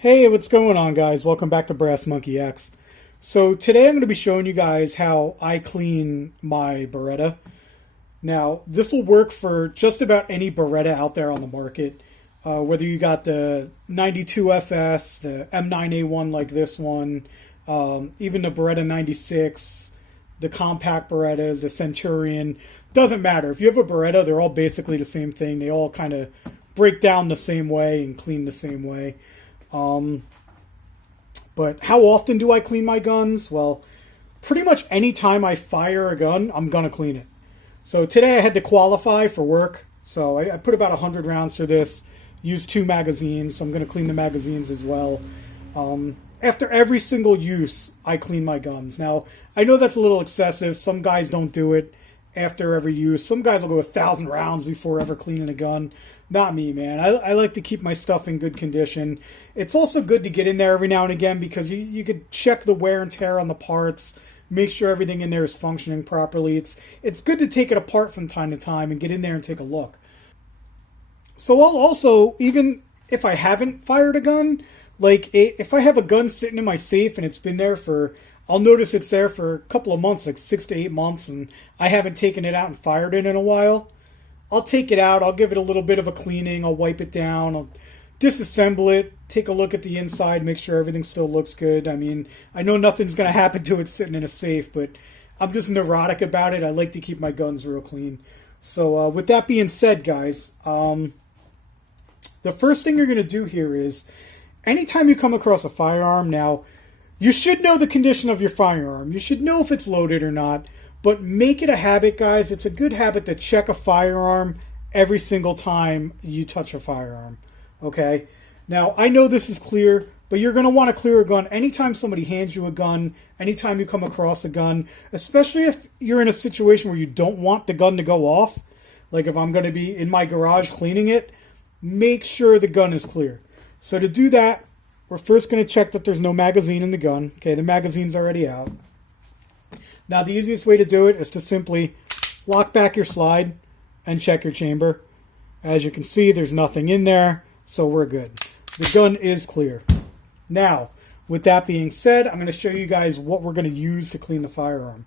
Hey, what's going on, guys? Welcome back to Brassmonke X. So today I'm going to be showing you guys how I clean my Beretta. Now, this will work for just about any Beretta out there on the market. Whether you got the 92FS, the M9A1 like this one, even the Beretta 96, the compact Berettas, the Centurion. Doesn't matter. If you have a Beretta, they're all basically the same thing. They all kind of break down the same way and clean the same way. But how often do I clean my guns? Well, pretty much any time I fire a gun, I'm going to clean it. So today I had to qualify for work. So I put about 100 rounds through this, used 2 magazines, so I'm going to clean the magazines as well. After every single use, I clean my guns. Now, I know that's a little excessive. Some guys don't do it after every use. Some guys will go 1,000 rounds before ever cleaning a gun. Not me, man. I like to keep my stuff in good condition. It's also good to get in there every now and again because you could check the wear and tear on the parts, make sure everything in there is functioning properly. It's good to take it apart from time to time and get in there and take a look. So I'll also, even if I haven't fired a gun, like if I have a gun sitting in my safe and it's been there for, I'll notice it's there for a couple of months, like 6 to 8 months, and I haven't taken it out and fired it in a while. I'll take it out, I'll give it a little bit of a cleaning, I'll wipe it down, I'll disassemble it, take a look at the inside, make sure everything still looks good. I mean, I know nothing's going to happen to it sitting in a safe, but I'm just neurotic about it. I like to keep my guns real clean. So with that being said, guys, the first thing you're going to do here is, anytime you come across a firearm, now, you should know the condition of your firearm. You should know if it's loaded or not. But make it a habit, guys. It's a good habit to check a firearm every single time you touch a firearm. Okay? Now, I know this is clear, but you're going to want to clear a gun anytime somebody hands you a gun, anytime you come across a gun, especially if you're in a situation where you don't want the gun to go off. Like if I'm going to be in my garage cleaning it, make sure the gun is clear. So to do that, we're first going to check that there's no magazine in the gun. Okay, the magazine's already out. Now, the easiest way to do it is to simply lock back your slide and check your chamber. As you can see, there's nothing in there, so we're good. The gun is clear. Now, with that being said, I'm going to show you guys what we're going to use to clean the firearm.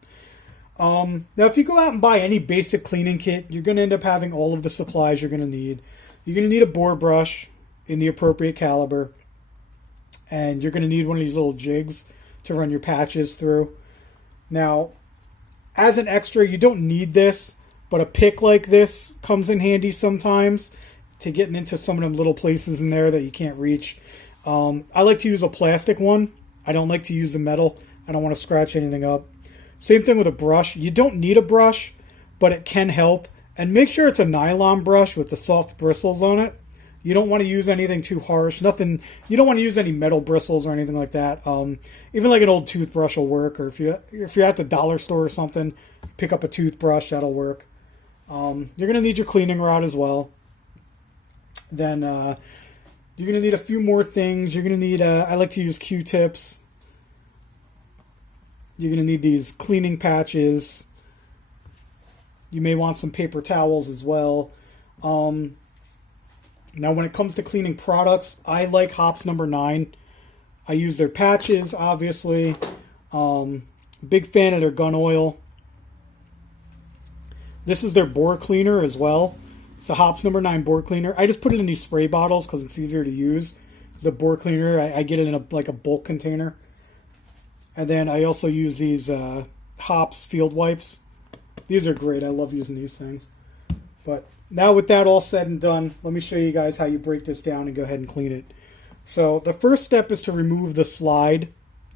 Now, if you go out and buy any basic cleaning kit, you're going to end up having all of the supplies you're going to need. You're going to need a bore brush in the appropriate caliber, and you're going to need one of these little jigs to run your patches through. Now, as an extra, you don't need this, but a pick like this comes in handy sometimes to getting into some of them little places in there that you can't reach. I like to use a plastic one. I don't like to use the metal. I don't want to scratch anything up. Same thing with a brush. You don't need a brush, but it can help. And make sure it's a nylon brush with the soft bristles on it. You don't want to use anything too harsh. Nothing. You don't want to use any metal bristles or anything like that. Even like an old toothbrush will work. Or if you're at the dollar store or something, pick up a toothbrush. That'll work. You're gonna need your cleaning rod as well. Then you're gonna need a few more things. You're gonna need. I like to use Q-tips. You're gonna need these cleaning patches. You may want some paper towels as well. Now, when it comes to cleaning products, I like Hops number 9. I use their patches, obviously. Big fan of their gun oil. This is their bore cleaner as well. It's the Hops number 9 bore cleaner. I just put it in these spray bottles because it's easier to use. The bore cleaner, I get it in like a bulk container. And then I also use these Hops field wipes. These are great. I love using these things. But now with that all said and done, let me show you guys how you break this down and go ahead and clean it. So the first step is to remove the slide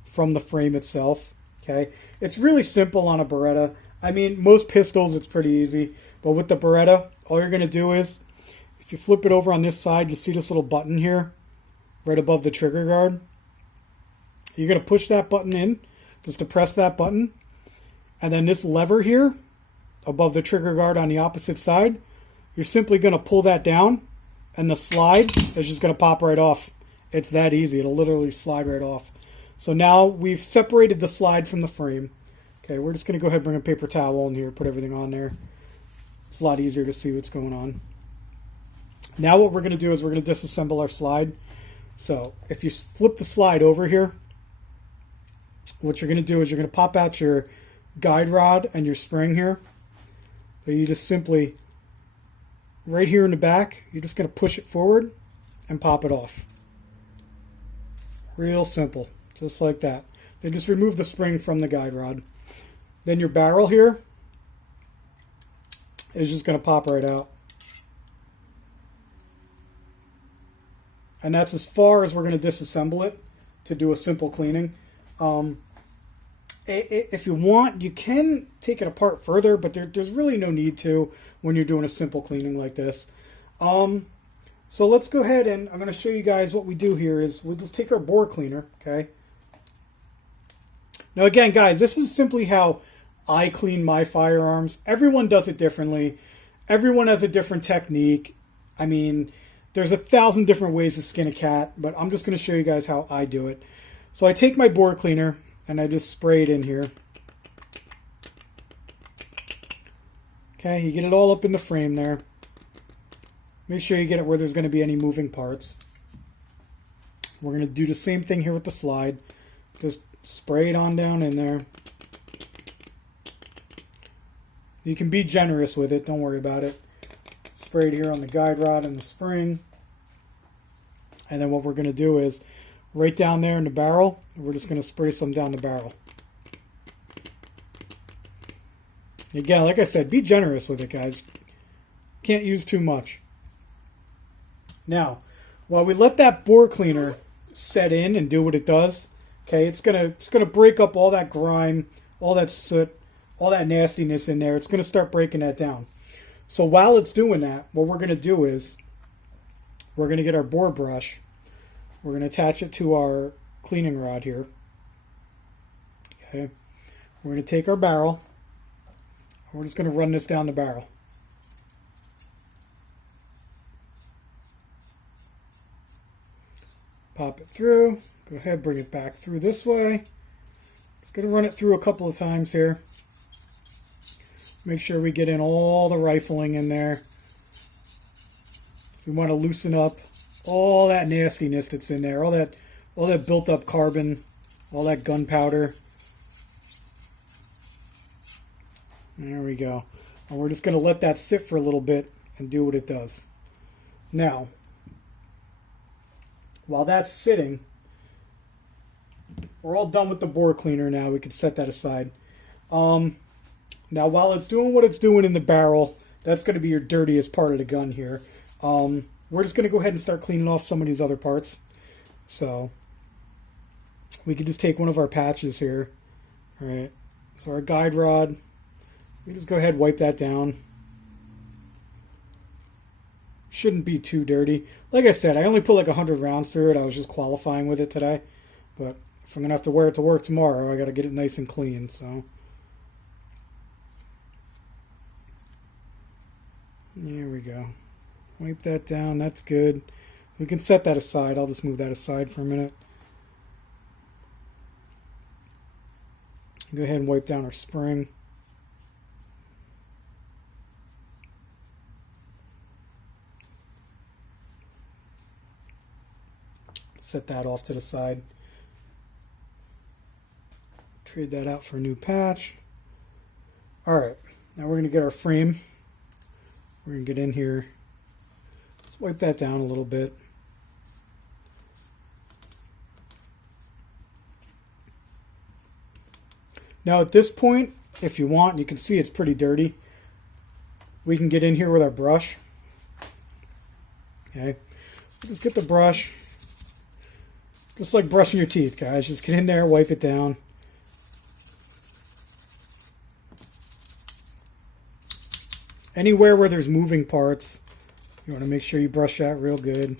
from the frame itself. Okay, it's really simple on a Beretta. I mean, most pistols it's pretty easy, but with the Beretta, all you're going to do is, if you flip it over on this side, you see this little button here, right above the trigger guard. You're going to push that button in, just to press that button, and then this lever here, above the trigger guard on the opposite side, you're simply going to pull that down, and the slide is just going to pop right off. It's that easy. It'll literally slide right off. So now we've separated the slide from the frame. Okay, we're just going to go ahead and bring a paper towel in here, put everything on there. It's a lot easier to see what's going on. Now what we're going to do is we're going to disassemble our slide. So if you flip the slide over here, what you're going to do is you're going to pop out your guide rod and your spring here. So you just simply, right here in the back, you're just going to push it forward and pop it off. Real simple, just like that. Then just remove the spring from the guide rod. Then your barrel here is just going to pop right out. And that's as far as we're going to disassemble it to do a simple cleaning. If you want, you can take it apart further, but there's really no need to when you're doing a simple cleaning like this. So let's go ahead and I'm going to show you guys what we do here is we'll just take our bore cleaner, okay? Now again, guys, this is simply how I clean my firearms. Everyone does it differently. Everyone has a different technique. I mean, there's 1,000 different ways to skin a cat, but I'm just going to show you guys how I do it. So I take my bore cleaner and I just spray it in here. Okay, you get it all up in the frame there. Make sure you get it where there's going to be any moving parts. We're going to do the same thing here with the slide. Just spray it on down in there. You can be generous with it, don't worry about it. Spray it here on the guide rod and the spring. And then what we're going to do is right down there in the barrel, we're just going to spray some down the barrel. Again, like I said, be generous with it, guys. Can't use too much. Now, while we let that bore cleaner set in and do what it does, okay, it's gonna break up all that grime, all that soot, all that nastiness in there. It's gonna start breaking that down. So while it's doing that, what we're gonna do is we're gonna get our bore brush. We're gonna attach it to our cleaning rod here. Okay, we're gonna take our barrel. We're just gonna run this down the barrel. Pop it through. Go ahead, bring it back through this way. It's going to run it through a couple of times here. Make sure we get in all the rifling in there. We want to loosen up all that nastiness that's in there, all that built up carbon, all that gunpowder. There we go. And we're just going to let that sit for a little bit and do what it does. Now, while that's sitting, we're all done with the bore cleaner now. We can set that aside. Now, while it's doing what it's doing in the barrel, that's going to be your dirtiest part of the gun here. We're just going to go ahead and start cleaning off some of these other parts. So, we can just take one of our patches here. All right. So, our guide rod, we just go ahead and wipe that down. Shouldn't be too dirty. Like I said, I only put like 100 rounds through it. I was just qualifying with it today. But if I'm going to have to wear it to work tomorrow, I got to get it nice and clean. So there we go. Wipe that down. That's good. We can set that aside. I'll just move that aside for a minute. Go ahead and wipe down our spring. Set that off to the side. Trade that out for a new patch. Alright, now we're going to get our frame. We're going to get in here. Let's wipe that down a little bit. Now at this point, if you want, you can see it's pretty dirty. We can get in here with our brush. Okay, just get the brush. Just like brushing your teeth, guys. Just get in there, wipe it down. Anywhere where there's moving parts, you want to make sure you brush that real good.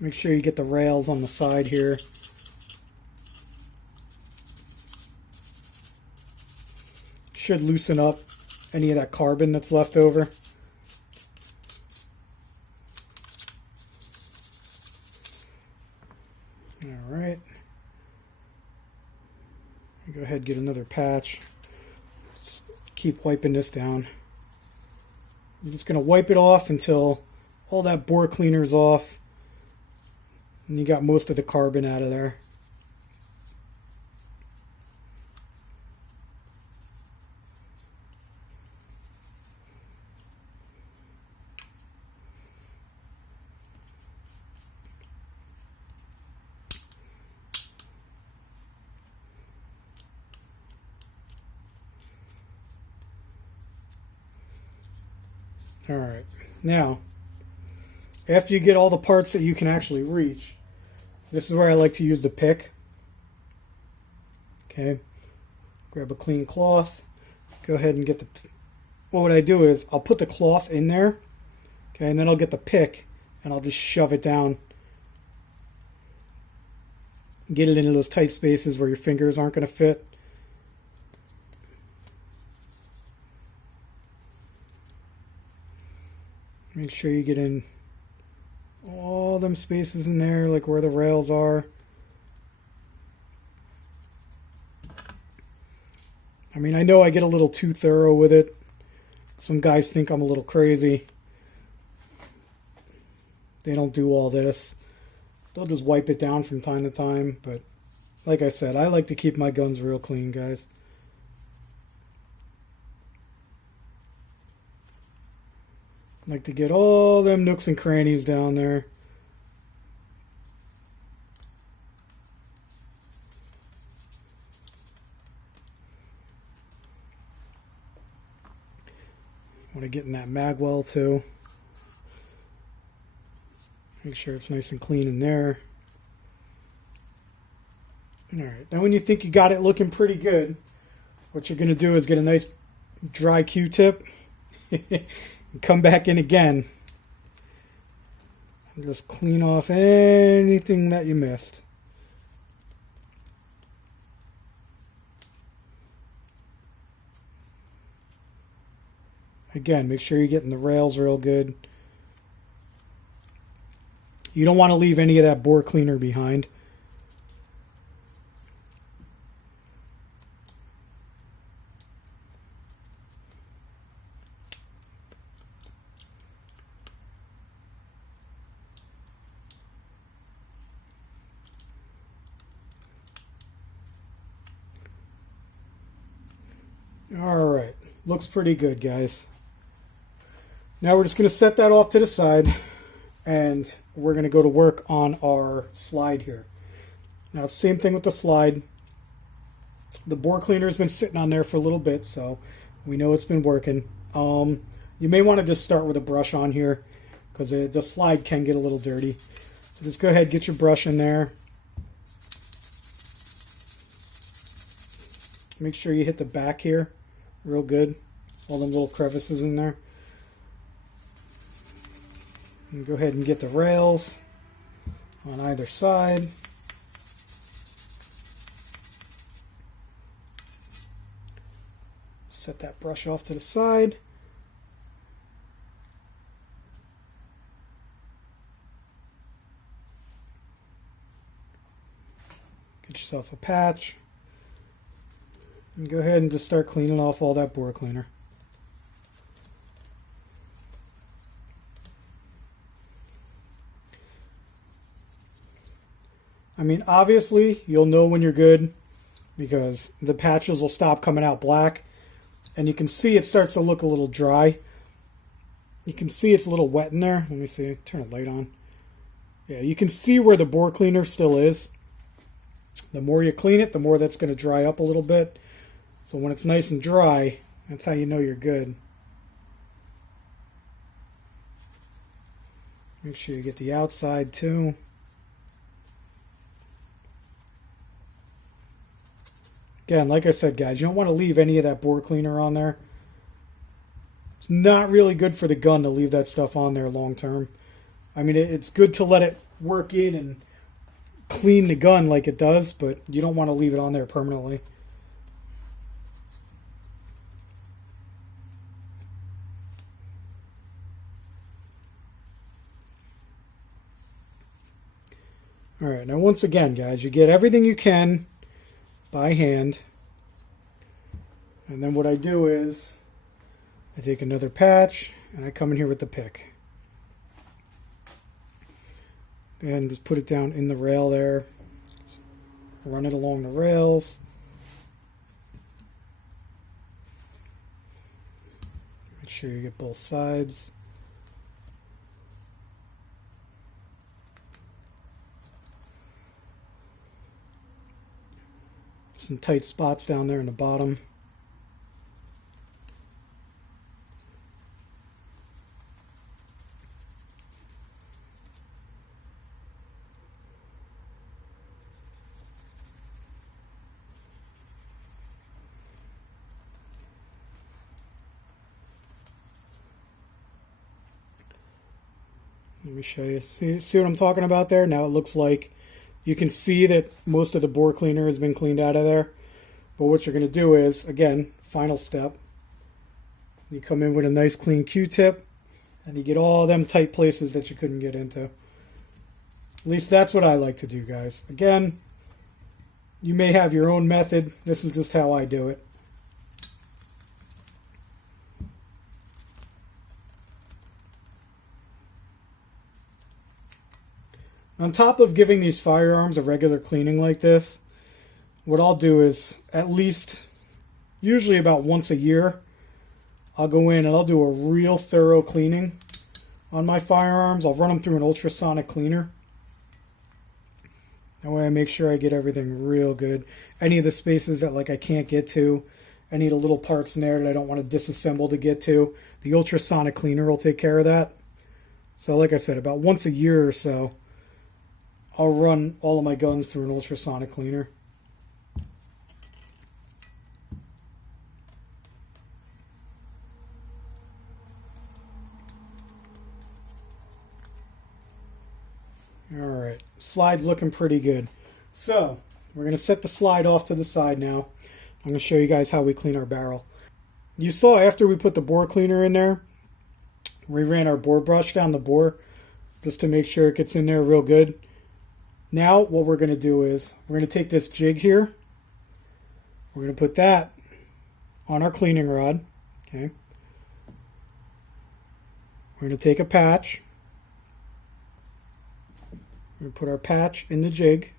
Make sure you get the rails on the side here. Should loosen up any of that carbon that's left over. Alright. Go ahead and get another patch. Let's keep wiping this down. I'm just going to wipe it off until all that bore cleaner is off. And you got most of the carbon out of there. Alright, now, after you get all the parts that you can actually reach, this is where I like to use the pick. Okay, grab a clean cloth, go ahead and get the, well, what I do is I'll put the cloth in there, okay, and then I'll get the pick and I'll just shove it down. Get it into those tight spaces where your fingers aren't going to fit. Make sure you get in all them spaces in there, like where the rails are. I mean, I know I get a little too thorough with it. Some guys think I'm a little crazy. They don't do all this. They'll just wipe it down from time to time. But like I said, I like to keep my guns real clean, guys. Like to get all them nooks and crannies down there. Want to get in that mag well too. Make sure it's nice and clean in there. Alright, now when you think you got it looking pretty good, what you're going to do is get a nice dry Q-tip. Come back in again and just clean off anything that you missed. Again, make sure you're getting the rails real good. You don't want to leave any of that bore cleaner behind. Alright, looks pretty good, guys. Now we're just going to set that off to the side, and we're going to go to work on our slide here. Now, same thing with the slide. The bore cleaner has been sitting on there for a little bit, so we know it's been working. You may want to just start with a brush on here, because the slide can get a little dirty. So just go ahead and get your brush in there. Make sure you hit the back here real good. All them little crevices in there. And go ahead and get the rails on either side. Set that brush off to the side. Get yourself a patch. And go ahead and just start cleaning off all that bore cleaner. I mean, obviously, you'll know when you're good because the patches will stop coming out black. And you can see it starts to look a little dry. You can see it's a little wet in there. Let me see. Turn the light on. Yeah, you can see where the bore cleaner still is. The more you clean it, the more that's going to dry up a little bit. So when it's nice and dry, that's how you know you're good. Make sure you get the outside too. Again, like I said, guys, you don't want to leave any of that bore cleaner on there. It's not really good for the gun to leave that stuff on there long term. I mean, it's good to let it work in and clean the gun like it does, but you don't want to leave it on there permanently. Alright, now once again, guys, you get everything you can by hand. And then what I do is I take another patch And I come in here with the pick. And just put it down in the rail there. Run it along the rails. Make sure you get both sides. Some tight spots down there in the bottom. Let me show you. See what I'm talking about there? Now it looks like you can see that most of the bore cleaner has been cleaned out of there. But what you're going to do is, again, final step. You come in with a nice clean Q-tip and you get all them tight places that you couldn't get into. At least that's what I like to do, guys. Again, you may have your own method. This is just how I do it. On top of giving these firearms a regular cleaning like this, what I'll do is at least, usually about once a year, I'll go in and I'll do a real thorough cleaning on my firearms. I'll run them through an ultrasonic cleaner. That way I make sure I get everything real good. Any of the spaces that I can't get to, any of the little parts in there that I don't want to disassemble to get to, the ultrasonic cleaner will take care of that. So like I said, about once a year or so, I'll run all of my guns through an ultrasonic cleaner. Alright, slide's looking pretty good. So, we're going to set the slide off to the side now. I'm going to show you guys how we clean our barrel. You saw after we put the bore cleaner in there, we ran our bore brush down the bore just to make sure it gets in there real good. Now what we're going to do is we're going to take this jig here. We're going to put that on our cleaning rod. Okay. We're going to take a patch. We're going to put our patch in the jig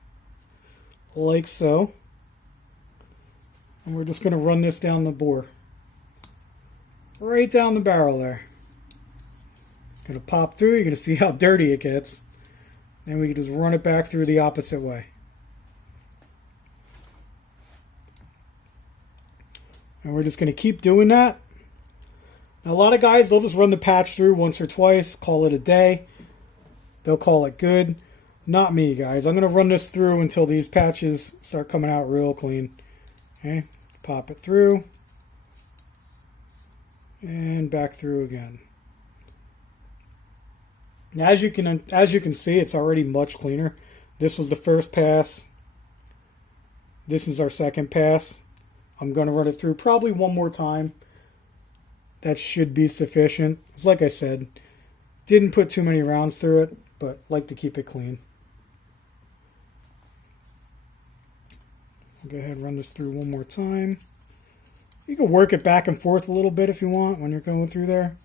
like so. And we're just going to run this down the bore. Right down the barrel there. It's going to pop through. You're going to see how dirty it gets. And we can just run it back through the opposite way. And we're just going to keep doing that. Now, a lot of guys, they'll just run the patch through once or twice, call it a day. They'll call it good. Not me, guys. I'm going to run this through until these patches start coming out real clean. Okay, pop it through. And back through again. Now, as you can see, it's already much cleaner. This was the first pass. This is our second pass. I'm going to run it through probably one more time. That should be sufficient. It's like I said, didn't put too many rounds through it, but like to keep it clean. I'll go ahead and run this through one more time. You can work it back and forth a little bit if you want when you're going through there.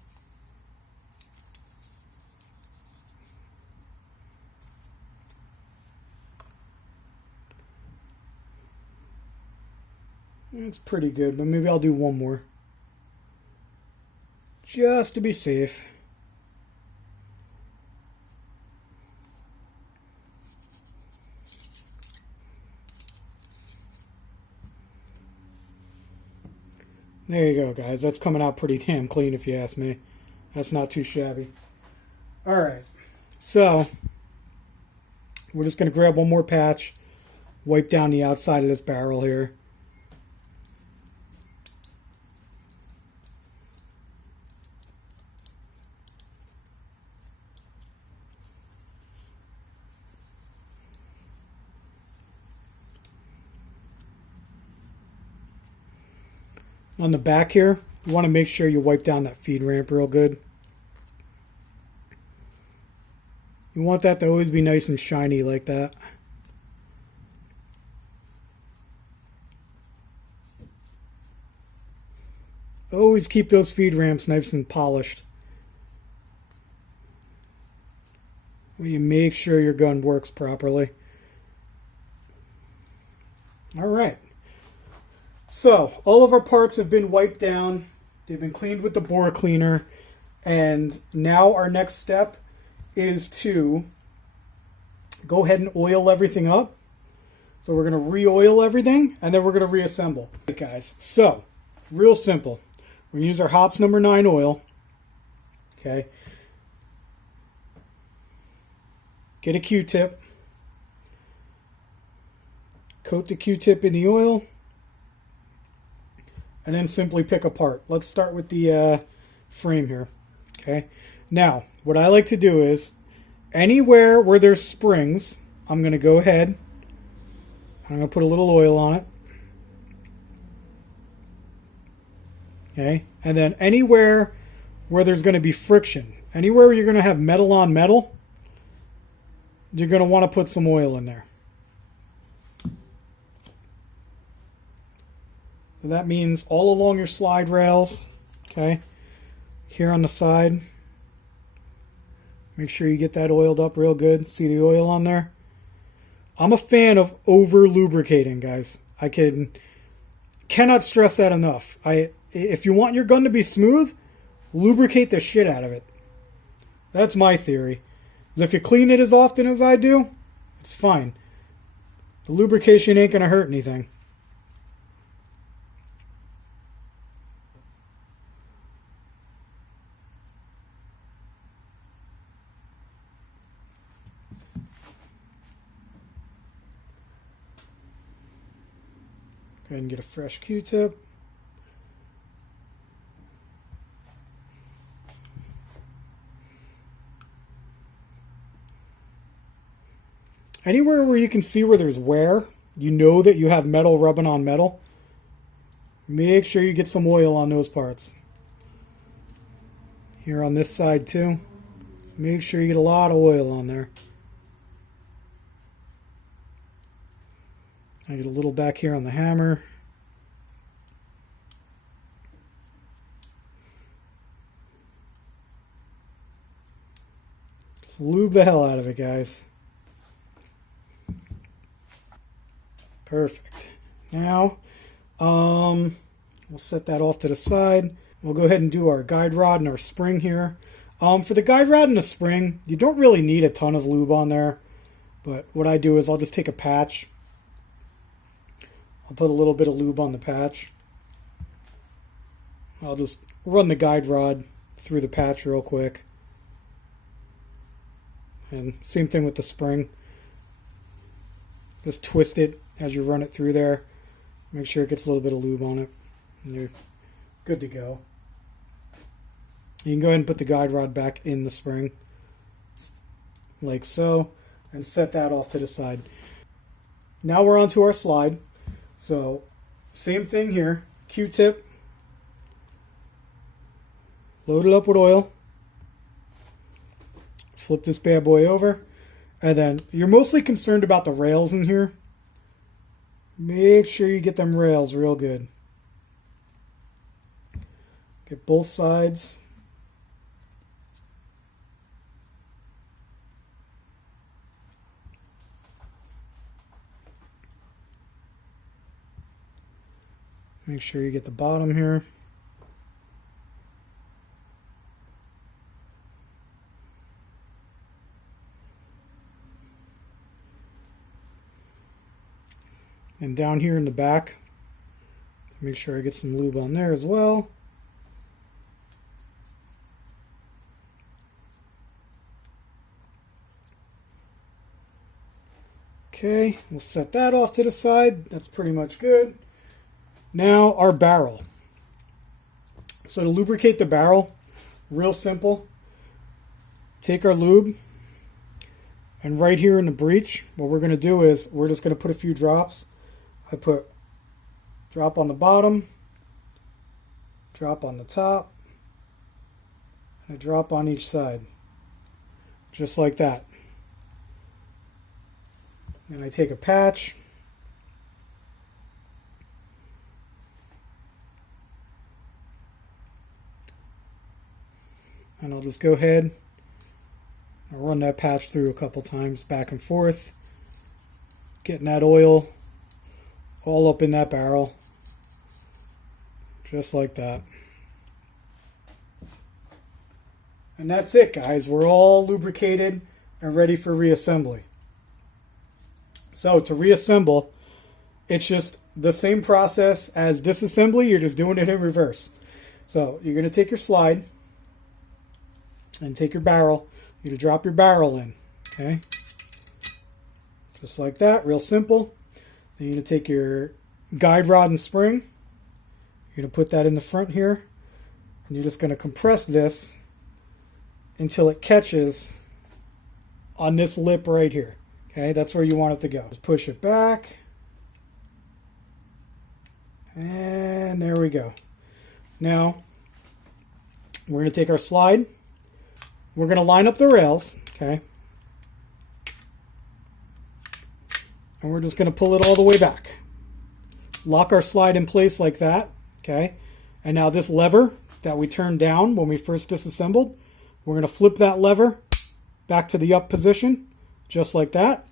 It's pretty good, but maybe I'll do one more. Just to be safe. There you go, guys. That's coming out pretty damn clean if you ask me. That's not too shabby. Alright, so we're just going to grab one more patch, wipe down the outside of this barrel here. On the back here, you want to make sure you wipe down that feed ramp real good. You want that to always be nice and shiny like that. Always keep those feed ramps nice and polished You make sure your gun works properly. All right. So all of our parts have been wiped down. They've been cleaned with the bore cleaner. And now our next step is to go ahead and oil everything up. So we're going to re-oil everything, and then we're going to reassemble. Okay, guys, so real simple. We're going to use our Hops number 9 oil. Okay. Get a Q-tip. Coat the Q-tip in the oil. And then simply pick apart. Let's start with the frame here. Okay. Now, what I like to do is, anywhere where there's springs, I'm going to go ahead. I'm going to put a little oil on it. Okay. And then anywhere where there's going to be friction, anywhere where you're going to have metal on metal, you're going to want to put some oil in there. So that means all along your slide rails, okay, here on the side, make sure you get that oiled up real good. See the oil on there? I'm a fan of over lubricating, guys. I cannot stress that enough. If you want your gun to be smooth, lubricate the shit out of it. That's my theory. If you clean it as often as I do, it's fine. The lubrication ain't gonna hurt anything. Go ahead and get a fresh Q-tip. Anywhere where you can see where there's wear, you know that you have metal rubbing on metal, make sure you get some oil on those parts. Here on this side too. So make sure you get a lot of oil on there. I get a little back here on the hammer. Just lube the hell out of it, guys. Perfect. Now, we'll set that off to the side. We'll go ahead and do our guide rod and our spring here. For the guide rod and the spring, you don't really need a ton of lube on there. But what I do is I'll just take a patch. I'll put a little bit of lube on the patch. I'll just run the guide rod through the patch real quick. And same thing with the spring. Just twist it as you run it through there. Make sure it gets a little bit of lube on it. And you're good to go. You can go ahead and put the guide rod back in the spring. Like so. And set that off to the side. Now we're on to our slide. So, same thing here. Q-tip. Load it up with oil. Flip this bad boy over. And then, you're mostly concerned about the rails in here. Make sure you get them rails real good. Get both sides. Make sure you get the bottom here. And down here in the back, make sure I get some lube on there as well. Okay, we'll set that off to the side. That's pretty much good. Now our barrel. So to lubricate the barrel, real simple. Take our lube, and right here in the breech, what we're going to do is we're just going to put a few drops. I put drop on the bottom, drop on the top, and a drop on each side. Just like that. And I take a patch. And I'll just go ahead I'll run that patch through a couple times back and forth, getting that oil all up in that barrel, just like that. And that's it, guys. We're all lubricated and ready for reassembly. So to reassemble, it's just the same process as disassembly. You're just doing it in reverse. So you're going to take your slide and take your barrel. You're going to drop your barrel in. Okay? Just like that. Real simple. Then you're going to take your guide rod and spring. You're going to put that in the front here. And you're just going to compress this until it catches on this lip right here. Okay? That's where you want it to go. Just push it back. And there we go. Now, we're going to take our slide. We're going to line up the rails, okay? And we're just going to pull it all the way back. Lock our slide in place like that, okay? And now this lever that we turned down when we first disassembled, we're going to flip that lever back to the up position, just like that.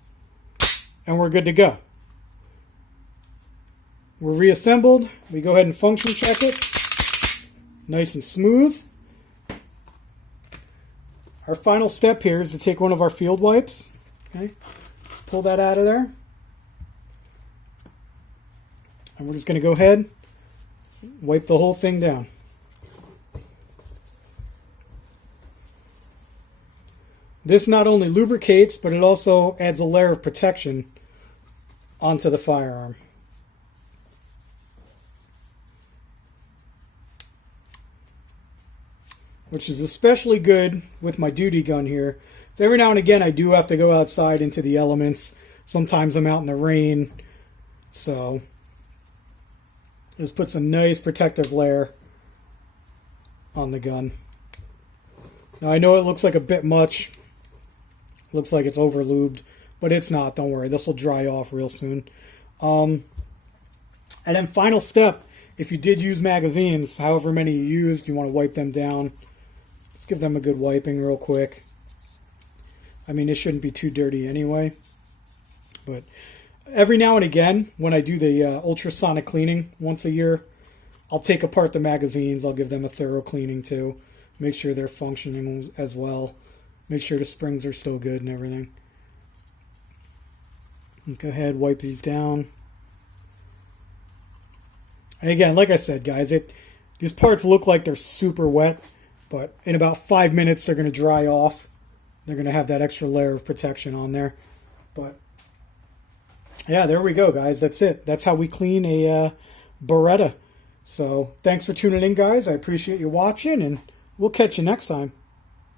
And we're good to go. We're reassembled. We go ahead and function check it. Nice and smooth. Our final step here is to take one of our field wipes. Okay, let's pull that out of there. And we're just going to go ahead, wipe the whole thing down. This not only lubricates, but it also adds a layer of protection onto the firearm. Which is especially good with my duty gun here. So every now and again I do have to go outside into the elements. Sometimes I'm out in the rain. So just put some nice protective layer on the gun. Now I know it looks like a bit much. Looks like it's over lubed, but it's not. Don't worry. This will dry off real soon. And then final step, if you did use magazines, however many you used, you want to wipe them down. Let's give them a good wiping real quick. I mean, it shouldn't be too dirty anyway. But every now and again, when I do the ultrasonic cleaning once a year, I'll take apart the magazines. I'll give them a thorough cleaning too. Make sure they're functioning as well. Make sure the springs are still good and everything. And go ahead, wipe these down. And again, like I said, guys, these parts look like they're super wet. But in about 5 minutes, they're going to dry off. They're going to have that extra layer of protection on there. But, yeah, there we go, guys. That's it. That's how we clean a Beretta. So, thanks for tuning in, guys. I appreciate you watching, and we'll catch you next time.